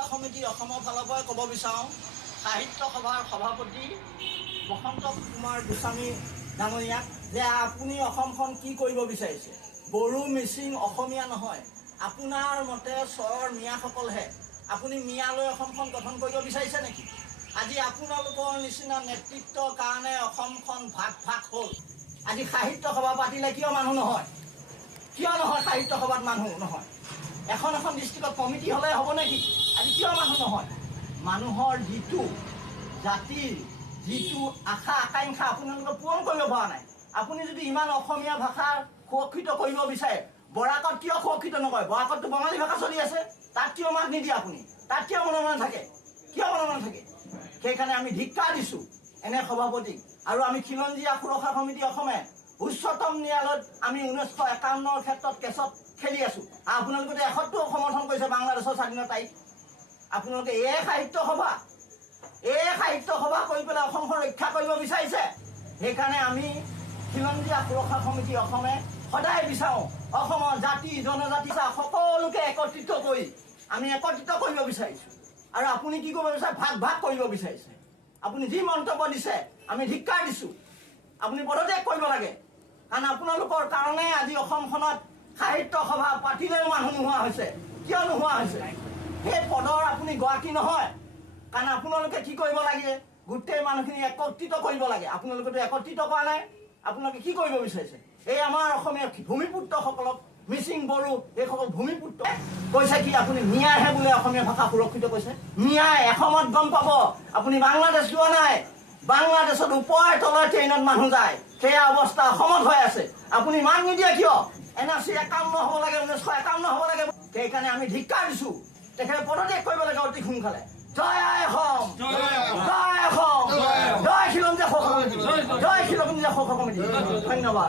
সুৰক্ষা সমিতি অসমৰ ফালৰ পৰাই ক'ব বিচাৰোঁ, সাহিত্য সভাৰ সভাপতি বসন্ত কুমাৰ গোস্বামী ডাঙৰীয়াক যে আপুনি অসমখন কি কৰিব বিচাৰিছে। বড়ো, মিচিং, অসমীয়া নহয়, আপোনাৰ মতে চৰৰ মিয়াসকলহে। আপুনি মিয়ালৈ অসমখন গঠন কৰিব বিচাৰিছে নেকি? আজি আপোনালোকৰ নিচিনা নেতৃত্বৰ কাৰণে অসমখন ভাগ ভাগ হ'ল। আজি সাহিত্য সভা পাতিলে কিয় মানুহ নহয়? কিয় নহয় সাহিত্য সভাত মানুহ নহয়? এখন এখন ডিষ্ট্ৰিক্টত কমিটি হ'লে হ'ব নেকি? আজি কিয় মানুহ নহয়? মানুহৰ যিটো জাতিৰ যিটো আশা আকাংক্ষা আপোনালোকে পূৰণ কৰিব পৰা নাই। আপুনি যদি ইমান অসমীয়া ভাষা সুৰক্ষিত কৰিব বিচাৰে, বৰাকত কিয় সুৰক্ষিত নকৰে? বৰাকতটো বঙালী ভাষা চলি আছে, তাত কিয় মাত নিদিয়ে আপুনি? তাত কিয় মনে মনে থাকে? কিয় মনে মনে থাকে? সেইকাৰণে আমি ধিক্কাৰ দিছোঁ এনে সভাপতিক। আৰু আমি খিলঞ্জীয়া সুৰক্ষা সমিতি অসমে উচ্চতম ন্যায়ালয়ত আমি 1951 ক্ষেত্ৰত কেছত খেলি আছোঁ। আপোনালোকে 71 সমৰ্থন কৰিছে বাংলাদেশৰ স্বাধীনতাই। আপোনালোকে এই সাহিত্য সভা কৰি পেলাই অসমখন ৰক্ষা কৰিব বিচাৰিছে। সেইকাৰণে আমি খিলঞ্জীয়া সুৰক্ষা সমিতি অসমে সদায় বিচাৰোঁ অসমৰ জাতি জনজাতি সকলোকে একত্ৰিত কৰি আমি একত্ৰিত কৰিব বিচাৰিছোঁ। আৰু আপুনি কি কৰিব বিচাৰে? ভাগ ভাগ কৰিব বিচাৰিছে। আপুনি যি মন্তব্য দিছে আমি ধিক্কাৰ দিছোঁ। আপুনি পদত্যাগ কৰিব লাগে, কাৰণ আপোনালোকৰ কাৰণে আজি অসমখনত সাহিত্য সভা পাতিলেও মানুহ নোহোৱা হৈছে। কিয় নোহোৱা হৈছে? সেই পদৰ আপুনি গৰাকী নহয়, কাৰণ আপোনালোকে কি কৰিব লাগে? গোটেই মানুহখিনি একত্ৰিত কৰিব লাগে। আপোনালোকেতো একত্ৰিত কৰা নাই। আপোনালোকে কি কৰিব বিচাৰিছে? এই আমাৰ অসমীয়া ভূমিপুত্ৰসকলক, মিচিং, বড়ো এইসকল ভূমিপুত্ৰ কৈছে কি আপুনি মিয়াহে বোলে অসমীয়া ভাষা সুৰক্ষিত কৰিছে। মিয়াই এসময়ত গম পাব আপুনি বাংলাদেশ যোৱা নাই। বাংলাদেশত ওপৰে তলে ট্ৰেইনত মানুহ যায়, সেয়া অৱস্থা অসমত হৈ আছে। আপুনি মান নিদিয়ে কিয়? NRC 51 হ'ব লাগে, 1951 হ'ব লাগে। সেইকাৰণে আমি ধিক্কাৰ দিছোঁ। তেখেতে পদত্যাগ কৰিব লাগে অতি সোনকালে। জয় অসম, জয় অসম, জয় খিলঞ্জীয়া সুৰক্ষা সমিতি, জয় খিলঞ্জীয়া সুৰক্ষা সমিতি। ধন্যবাদ।